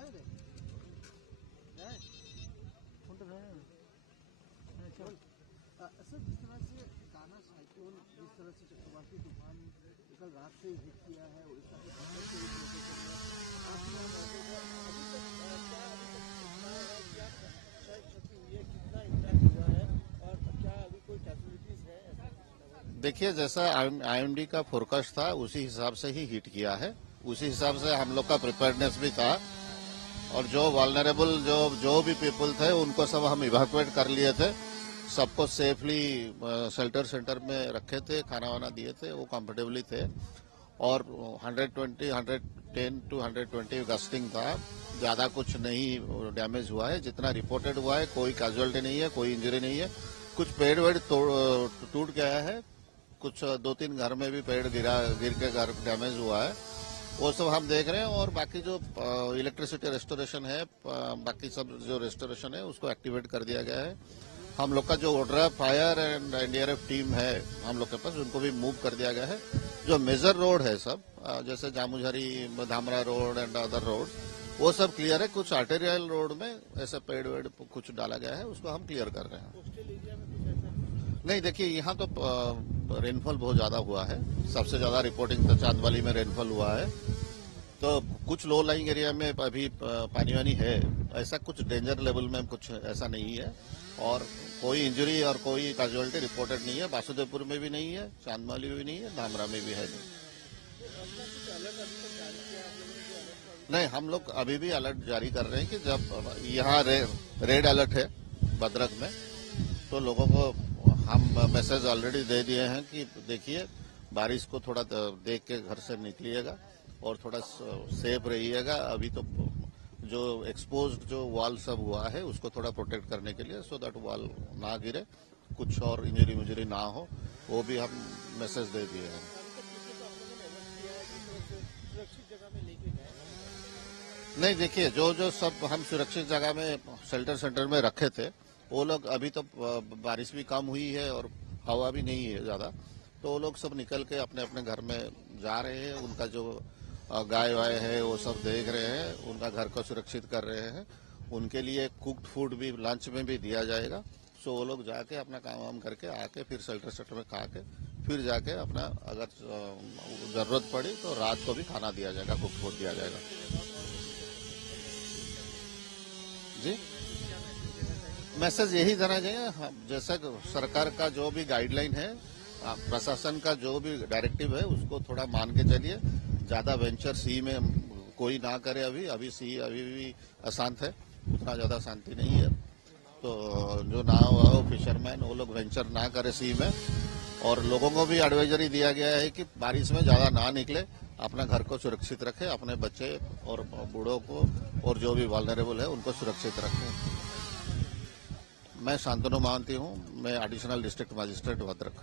Sir, जिस तरह से गाना साइक्लोन, जिस तरह से चक्रवाती तूफान कल रात से हिट किया है, उड़ीसा के पहाड़ से कितना इम्पैक्ट हुआ है और क्या अभी कोई फैसिलिटीज है? देखिए, जैसा आईएमडी का फोरकास्ट था उसी हिसाब से ही हिट किया है, उसी हिसाब से हम लोग का प्रिपेयर्डनेस भी था। और जो वल्नरेबल जो भी पीपल थे उनको सब हम इवैक्यूएट कर लिए थे, सबको सेफली शेल्टर सेंटर में रखे थे, खाना वाना दिए थे, वो कंफर्टेबली थे। और 110 to 120 गस्टिंग था, ज्यादा कुछ नहीं डैमेज हुआ है। जितना रिपोर्टेड हुआ है, कोई कैजुअलिटी नहीं है, कोई इंजरी नहीं है। कुछ पेड़ वेड़ टूट गया है, कुछ 2-3 घर में भी पेड़ गिर के घर डैमेज हुआ है, वो सब हम देख रहे हैं। और बाकी जो इलेक्ट्रिसिटी रेस्टोरेशन है, बाकी सब जो रेस्टोरेशन है उसको एक्टिवेट कर दिया गया है। हम लोग का जो ओड्रा फायर एंड एनडीआरएफ टीम है हम लोग के पास, उनको भी मूव कर दिया गया है। जो मेजर रोड है सब, जैसे Jamujhari, Dhamra road and other road, वो सब क्लियर है। कुछ आर्टेरियल रोड में ऐसे पेड़ वेड़ कुछ डाला गया है, उसको हम क्लियर कर रहे हैं। नहीं, देखिए, यहाँ तो रेनफॉल बहुत ज्यादा हुआ है। सबसे ज्यादा रिपोर्टिंग तो चांदवाली में रेनफॉल हुआ है। तो कुछ लो लाइंग एरिया में अभी पानी वानी है, ऐसा कुछ डेंजर लेवल में कुछ ऐसा नहीं है। और कोई इंजरी और कोई कैजुअलिटी रिपोर्टेड नहीं है। वासुदेवपुर में भी नहीं है, चांदमाली में भी नहीं है, धामरा में भी है नहीं। नहीं, हम लोग अभी भी अलर्ट जारी कर रहे हैं कि जब यहाँ रेड अलर्ट है भद्रक में, तो लोगों को हम मैसेज ऑलरेडी दे दिए हैं कि देखिए, बारिश को थोड़ा देख के घर से निकलिएगा और थोड़ा सेफ रहिएगा। अभी तो जो एक्सपोज्ड जो वॉल सब हुआ है उसको थोड़ा प्रोटेक्ट करने के लिए, सो दैट वॉल ना गिरे, कुछ और इंजरी ना हो, वो भी हम मैसेज दे दिए हैं। नहीं, देखिए, जो सब हम सुरक्षित जगह में शेल्टर सेंटर में रखे थे, वो लोग अभी तो बारिश भी कम हुई है और हवा भी नहीं है ज्यादा, तो वो लोग सब निकल के अपने अपने घर में जा रहे हैं। उनका जो गाय वाय है वो सब देख रहे हैं, उनका घर को सुरक्षित कर रहे हैं। उनके लिए कुक्ड फूड भी लंच में भी दिया जाएगा। सो वो लोग जाके अपना काम वाम करके आके फिर शेल्टर सेंटर में खा के फिर जाके अपना, अगर जरूरत पड़ी तो रात को भी खाना दिया जाएगा, कुक्ड फूड दिया जाएगा। जी, मैसेज यही देना चाहिए, जैसा सरकार का जो भी गाइडलाइन है, प्रशासन का जो भी डायरेक्टिव है, उसको थोड़ा मान के चलिए। ज्यादा वेंचर सी में कोई ना करे। अभी सी अभी भी अशांत है, उतना ज्यादा शांति नहीं है। तो जो नाव वाव फिशरमैन, वो लोग वेंचर ना करे सी में। और लोगों को भी एडवाइजरी दिया गया है कि बारिश में ज्यादा ना निकले, अपना घर को सुरक्षित रखे, अपने बच्चे और बूढ़ों को और जो भी वल्नरेबल है उनको सुरक्षित रखें। मैं शांतनु महांती हूँ, मैं एडिशनल डिस्ट्रिक्ट मजिस्ट्रेट भद्रक।